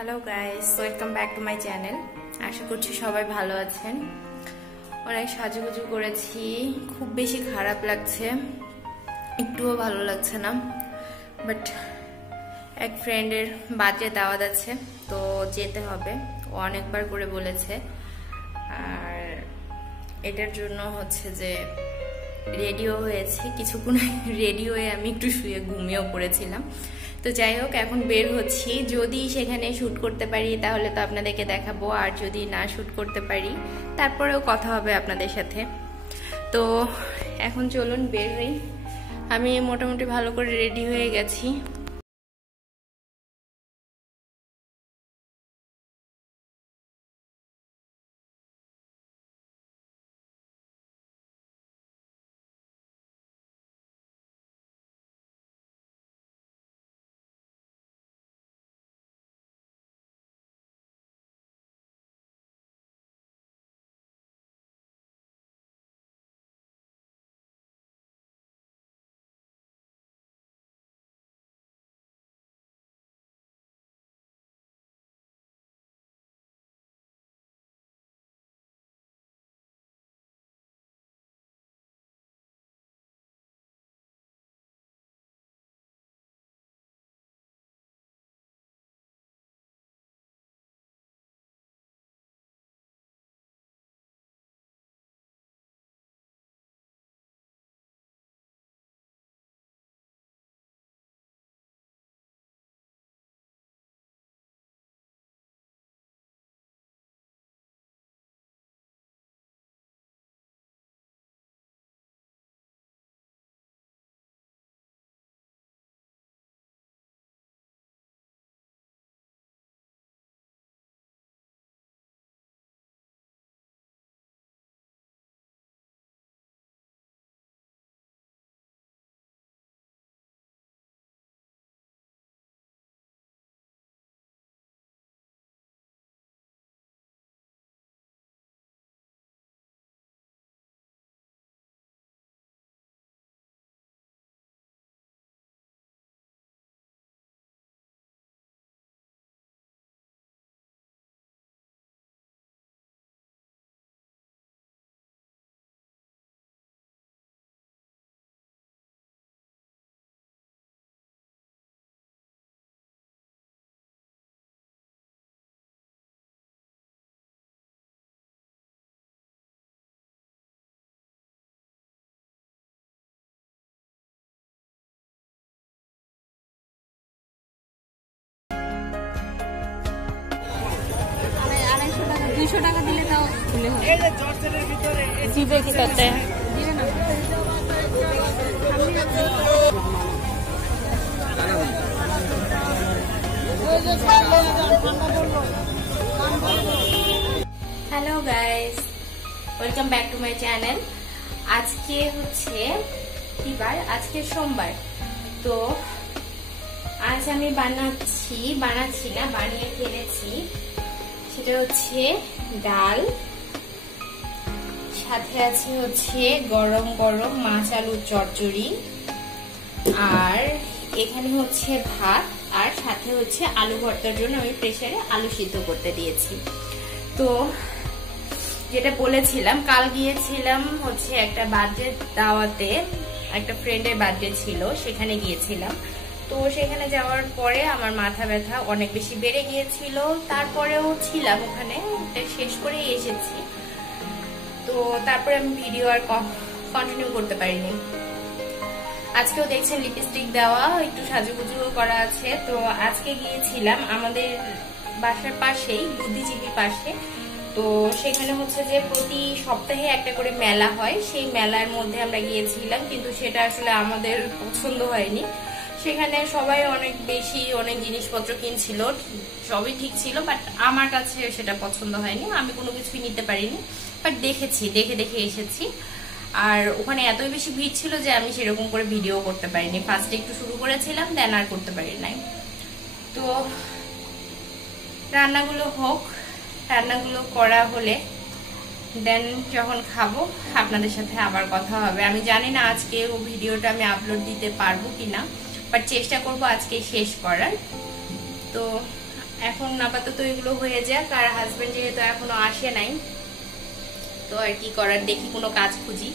Hello guys, welcome back to my channel. আশা করছি সবাই ভালো আছেন। অনেক সাজুগুজু করেছি, খুব বেশি খারাপ লাগছে, একটুও ভালো লাগছে না। বাট এক ফ্রেন্ডের বার্থডে দাওয়াত আছে, তো যেতে হবে। ও অনেকবার করে বলেছে, আর এটার জন্য হচ্ছে যে রেডিও হয়েছে। কিছুক্ষণ রেডি হয়ে আমি একটু শুয়ে ঘুমিয়েও পড়েছিলাম। তো যাই হোক, এখন বের হচ্ছি। যদি সেখানে শ্যুট করতে পারি তাহলে তো আপনাদেরকে দেখাবো, আর যদি না শ্যুট করতে পারি তারপরেও কথা হবে আপনাদের সাথে। তো এখন চলুন বের হই। আমি মোটামুটি ভালো করে রেডি হয়ে গেছি। $200 দিলে তাও খুলে হবে। দিবে কি তাতে? দিবে না। Hello guys, welcome back to my channel. আজকে হচ্ছে কি বার? আজকে সোমবার। তো আজ আমি বানিয়ে ফেলেছি। সেটা হচ্ছে ডাল, সাথে আছে হচ্ছে গরম গরম মাছ আলুর চচ্চড়ি, আর এখানে হচ্ছে ভাত, আর সাথে হচ্ছে আলু ভর্তার জন্য আমি প্রেসারে আলু সিদ্ধ করতে দিয়েছি। তো যেটা বলেছিলাম, কাল গিয়েছিলাম হচ্ছে একটা বার্থডে দাওয়াতে, একটা ফ্রেন্ডের বার্থডে ছিল, সেখানে গিয়েছিলাম। তো সেখানে যাওয়ার পরে আমার মাথা ব্যথা অনেক বেশি বেড়ে গিয়েছিল। তারপরেও ছিলাম ওখানে, শেষ করে এসেছি। তো তারপরে আমি ভিডিও আর কন্টিনিউ করতে পারিনি। আজকেও দেখছেন লিপস্টিক দেওয়া, একটু সাজুগুজুও করা আছে। তো আজকে গিয়েছিলাম আমাদের বাসার পাশেই, বুদ্ধিজীবী পাশে। তো সেখানে হচ্ছে যে প্রতি সপ্তাহে একটা করে মেলা হয়, সেই মেলার মধ্যে আমরা গিয়েছিলাম, কিন্তু সেটা আসলে আমাদের পছন্দ হয়নি। সেখানে সবাই অনেক জিনিসপত্র কিনছিল, সবই ঠিক ছিল, বাট আমার কাছে সেটা পছন্দ হয়নি। আমি কোনো কিছুই নিতে পারিনি, বাট দেখে এসেছি। আর ওখানে এতই বেশি ভিড় ছিল যে আমি সেরকম করে ভিডিও করতে পারিনি। ফার্স্টে একটু শুরু করেছিলাম, দেন আর করতে পারি নাই। তো রান্নাগুলো করা হলে দেন যখন খাবো আপনাদের সাথে আবার কথা হবে। আমি জানি না আজকে ভিডিওটা আমি আপলোড দিতে পারবো কিনা, বাট চেষ্টা করব আজকে শেষ করার। তো এখন আপাতত এগুলো হয়ে যাক, আর হাজবেন্ড যেহেতু এখনো আসে নাই, তো আর কি করার, দেখি কোনো কাজ খুঁজি,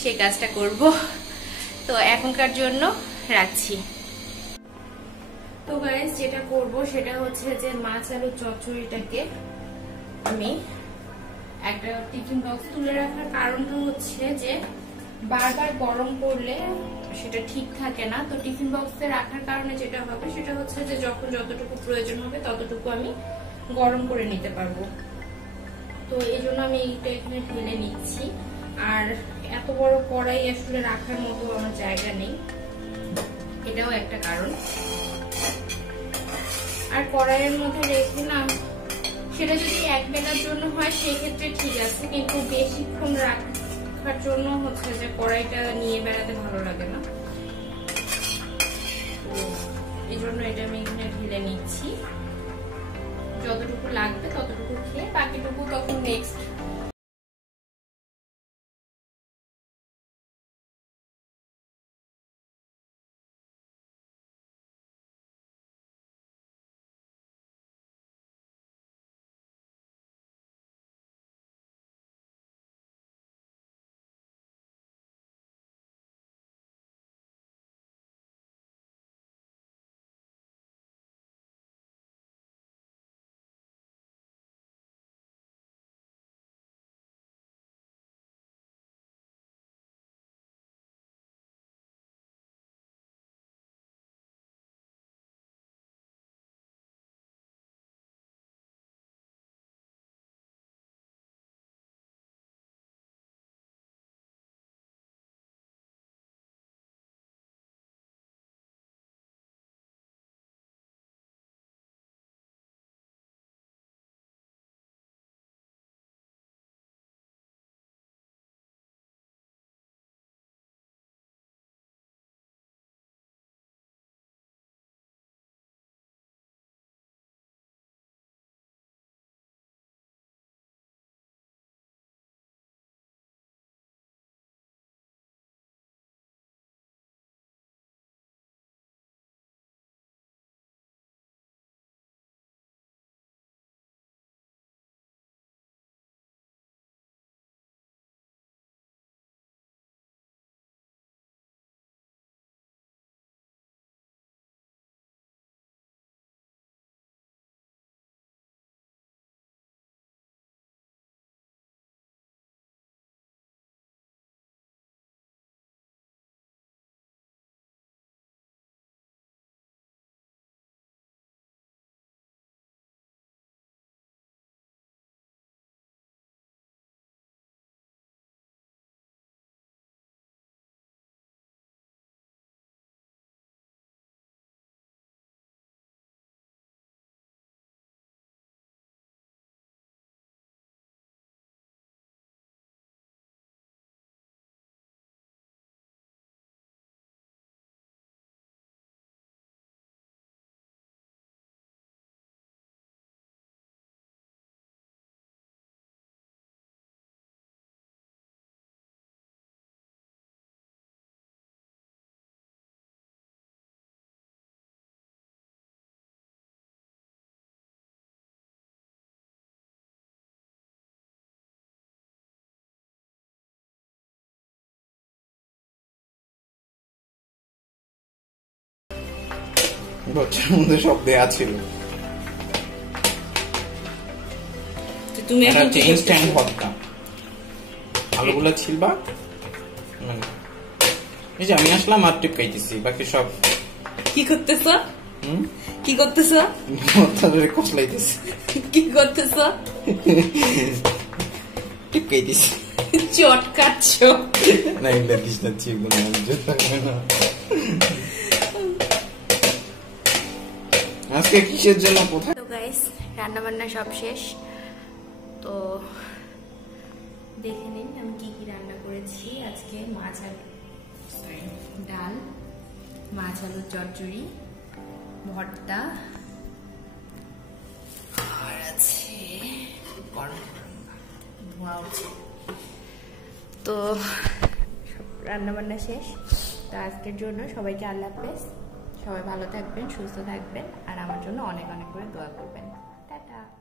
সেই কাজটা করব। তো এখনকার জন্য রাখছি। তো গাইস, যেটা করব সেটা হচ্ছে যে মাছ আলু চচ্চড়িটাকে আমি একটা টিফিন বক্স তুলে রাখার কারণটা হচ্ছে যে বারবার গরম করলে সেটা ঠিক থাকে না। তো টিফিন বক্সে রাখার কারণে যেটা হবে সেটা হচ্ছে যে যখন যতটুকু প্রয়োজন হবে ততটুকু আমি গরম করে নিতে পারবো। তো এই জন্য আমি এইটা এখানে ঢেলে নিচ্ছি। আর এত বড় কড়াই আসলে রাখার মতো আমার জায়গা নেই, এটাও একটা কারণ। আর কড়াইয়ের মধ্যে রেখে না, সেটা যদি এক বেলার জন্য হয় সেই ক্ষেত্রে ঠিক আছে, কিন্তু বেশিক্ষণ রাখার জন্য হচ্ছে যে কড়াইটা নিয়ে বেড়াতে ভালো লাগে না। এই জন্য এটা আমি এখানে ঢেলে নিচ্ছি। যতটুকু লাগবে ততটুকু খেয়ে বাকিটুকু তখন নেক্সট। বক্সের মধ্যে সব দেয়া ছিল। তুমি এখন একটা ইনস্ট্যান্ট ভর্তা, আলুগুলা ছিলবা, এই যে আমি আসলাম আর টিপকাইতেছি, বাকি সব কি করতেছ? কি করতেছ? ভর্তারে কষলাইতেছি। কি করতেছ? টিপকাইতেছি। চটকাচ্ছ না, এগুলা দিস না, চিগুলো না। আজকে কিসের জন্য কোথায়? তো গাইস, রান্না বান্না সব শেষ। তো দেখে নিন আমি কি কি রান্না করেছি আজকে। মাছ আলু, সরি, ডাল, মাছ আলু চচ্চড়ি, ভর্তা, আর আছে গরম গরম ধোঁয়া উঠছে। তো রান্না বান্না শেষ। তো আজকের জন্য সবাইকে আল্লাহ হাফেজ। সবাই ভালো থাকবেন, সুস্থ থাকবেন, আর আমার জন্য অনেক অনেক করে দোয়া করবেন। টাটা।